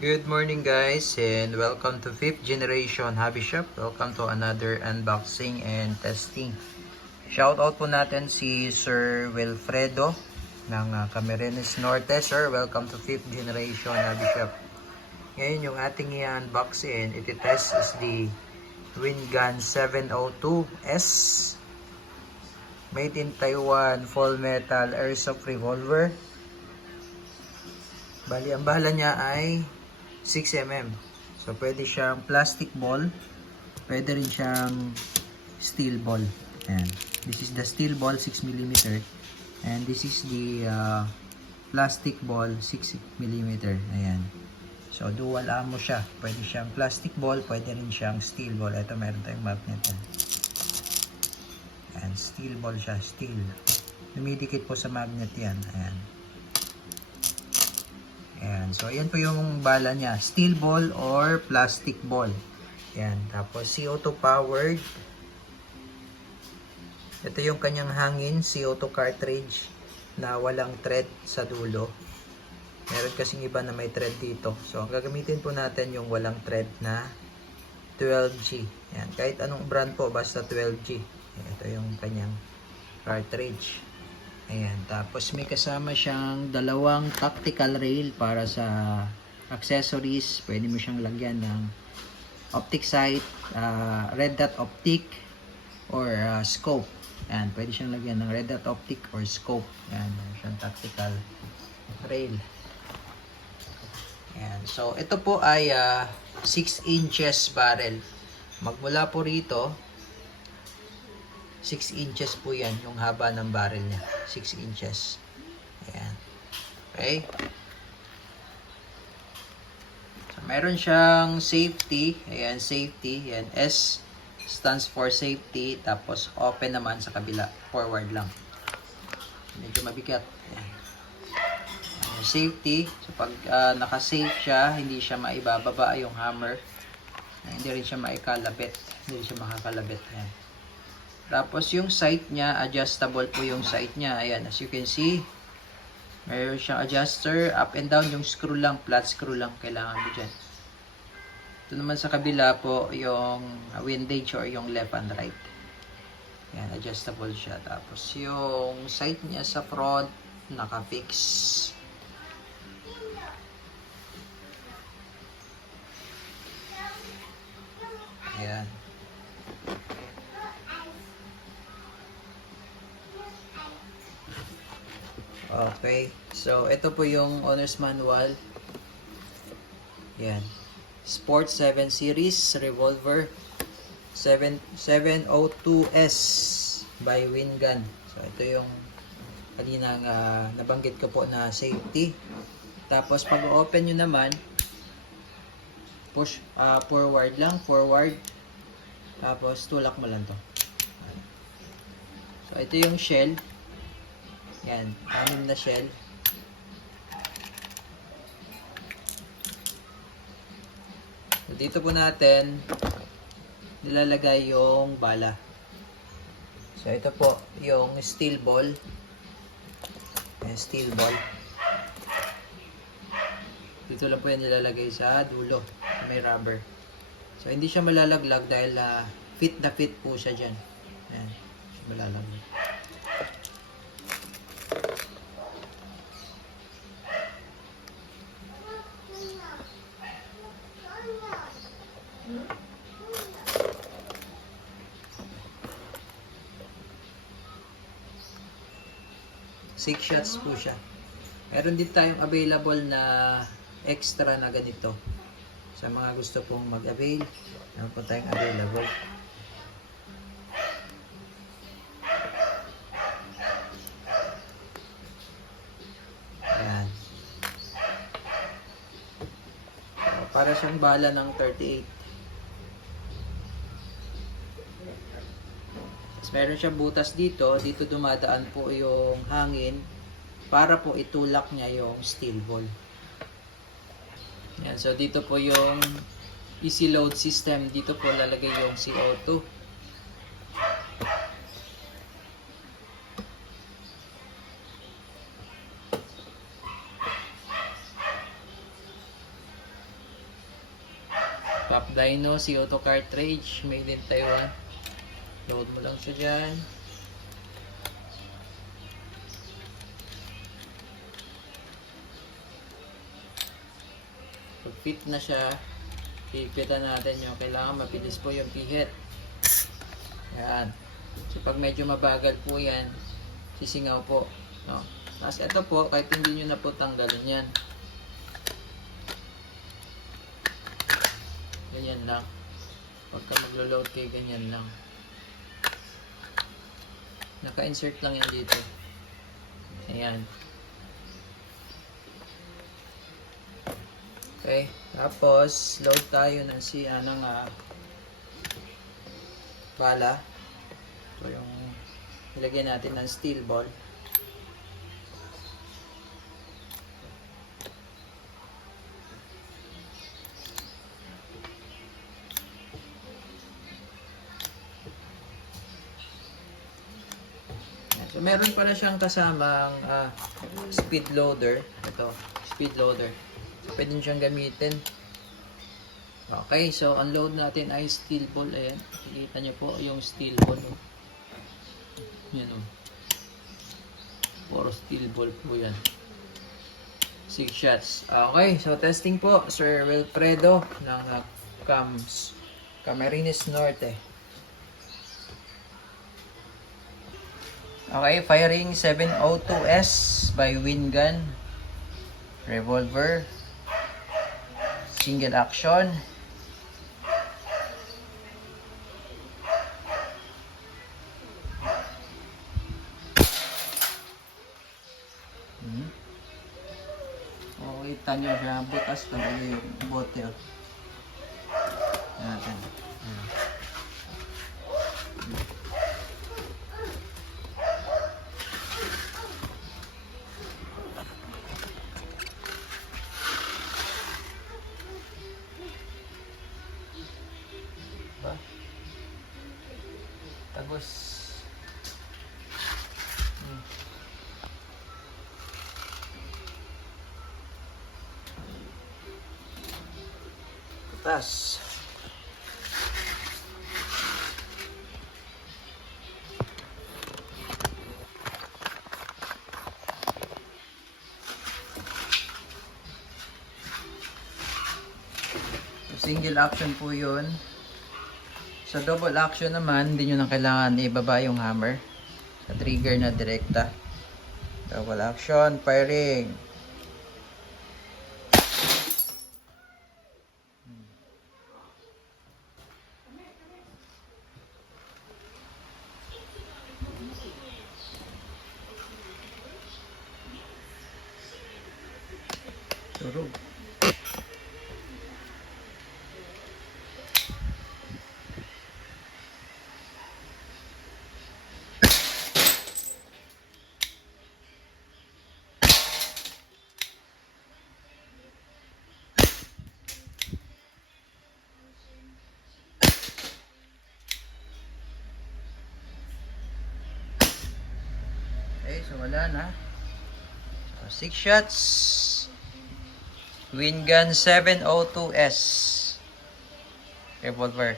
Good morning guys and welcome to 5th generation hobby shop. Welcome to another unboxing and testing. Shoutout po natin si Sir Wilfredo ng Camarines Norte. Sir, welcome to 5th generation hobby shop. Ngayon yung ating i-unbox and iti-test is the Wingun 702S made in Taiwan full metal airsoft revolver. Bali, ang bala niya ay 6mm. So, pwede siyang plastic ball. Pwede rin siyang steel ball. Ayan. This is the steel ball 6mm. And this is the plastic ball 6mm. Ayan. So, dual ammo siya. Pwede siyang plastic ball. Pwede rin siyang steel ball. Ito, meron tayong magnet. Ayan. Steel ball siya. Steel. Lumidikit po sa magnet yan. Ayan. Ayan. So, ayan po yung bala niya. Steel ball or plastic ball. Ayan. Tapos, CO2 powered. Ito yung kanyang hangin. CO2 cartridge na walang thread sa dulo. Meron kasing iba na may thread dito. So, gagamitin po natin yung walang thread na 12G. Ayan. Kahit anong brand po, basta 12G. Ayan. Ito yung kanyang cartridge. Ayan, tapos may kasama siyang dalawang tactical rail para sa accessories. Pwede mo siyang lagyan ng optic sight, red dot optic, or scope. Ayan, pwede siyang lagyan ng red dot optic or scope. Ayan, siyang tactical rail. Ayan, so ito po ay 6 inches barrel. Magmula po rito, 6 inches po yan, yung haba ng barrel niya. 6 inches. Ayan. Okay. So, meron siyang safety. Ayan, safety. Ayan, S stands for safety. Tapos, open naman sa kabila. Forward lang. Medyo mabigat. Ayan. Ayan, safety. So, pag naka-safe siya, hindi siya maibababa yung hammer. Ayan, hindi rin siya maikalabit. Hindi rin siya makakalabit. Ayan. Tapos yung sight niya, adjustable po yung sight niya. Ayan, as you can see, mayroon siyang adjuster, up and down, yung screw lang, flat screw lang kailangan mo dyan. Ito naman sa kabila po, yung windage or yung left and right. Ayan, adjustable siya. Tapos yung sight niya sa front, naka-fix. Ayan. Okay. So, ito po yung owner's manual. Yan. Sport 7 Series Revolver 702S by Wingun. So, ito yung kaninang nabanggit ko po na safety. Tapos, pag open nyo naman, push forward lang. Forward. Tapos, tulak mo lang to. So, ito yung shell. Yan, 6 na shell. So, dito po natin nilalagay yung bala. So, ito po yung steel ball. Yan, steel ball. Dito lang po yan nilalagay sa dulo. May rubber. So, hindi siya malalaglag dahil fit na fit po siya dyan. Yan, siya malalaglag. Six shots po siya. Meron din tayong available na extra na ganito. Sa mga gusto pong mag-avail, meron po tayong available. Ayan. So, para siyang bala ng 38. Meron siyang butas dito. Dito dumadaan po yung hangin para po itulak niya yung steel ball. Yan. So, dito po yung easy load system. Dito po lalagay yung CO2. Dino CO2 cartridge, made in Taiwan. Load mo lang siya dyan. Pag fit na siya, pipitan natin yung kailangan mabilis po yung pihit. Yan. So pag medyo mabagal po yan, sisingaw po. No? Tapos ito po, kahit hindi nyo na po tanggalin yan. Ganyan lang. Pagka maglo-load kayo, ganyan lang. Naka-insert lang yan dito. Ayan. Okay. Tapos, load tayo ng bala. Ito yung ilagyan natin ng steel ball. So, meron pala siyang kasamang speed loader. Ito, speed loader. So, pwede nyo siyang gamitin. Okay, so ang load natin ay steel ball. Ayan, nakikita nyo po yung steel ball. Yan o. Puro steel ball po yan. 6 shots. Okay, so testing po. Sir Wilfredo ng Camarines Norte. Okay, firing 702S by Wingun. Revolver. Single action. Kita nyo siya, butas na yung bote. Natin. Tagos. Tas. Single action po yun. Sa double action naman, hindi nyo na kailangan ibaba yung hammer. Sa trigger na direkta. Double action, firing. Turog. Okay, so wala na. So, 6 shots. Wingun 702S. Revolver.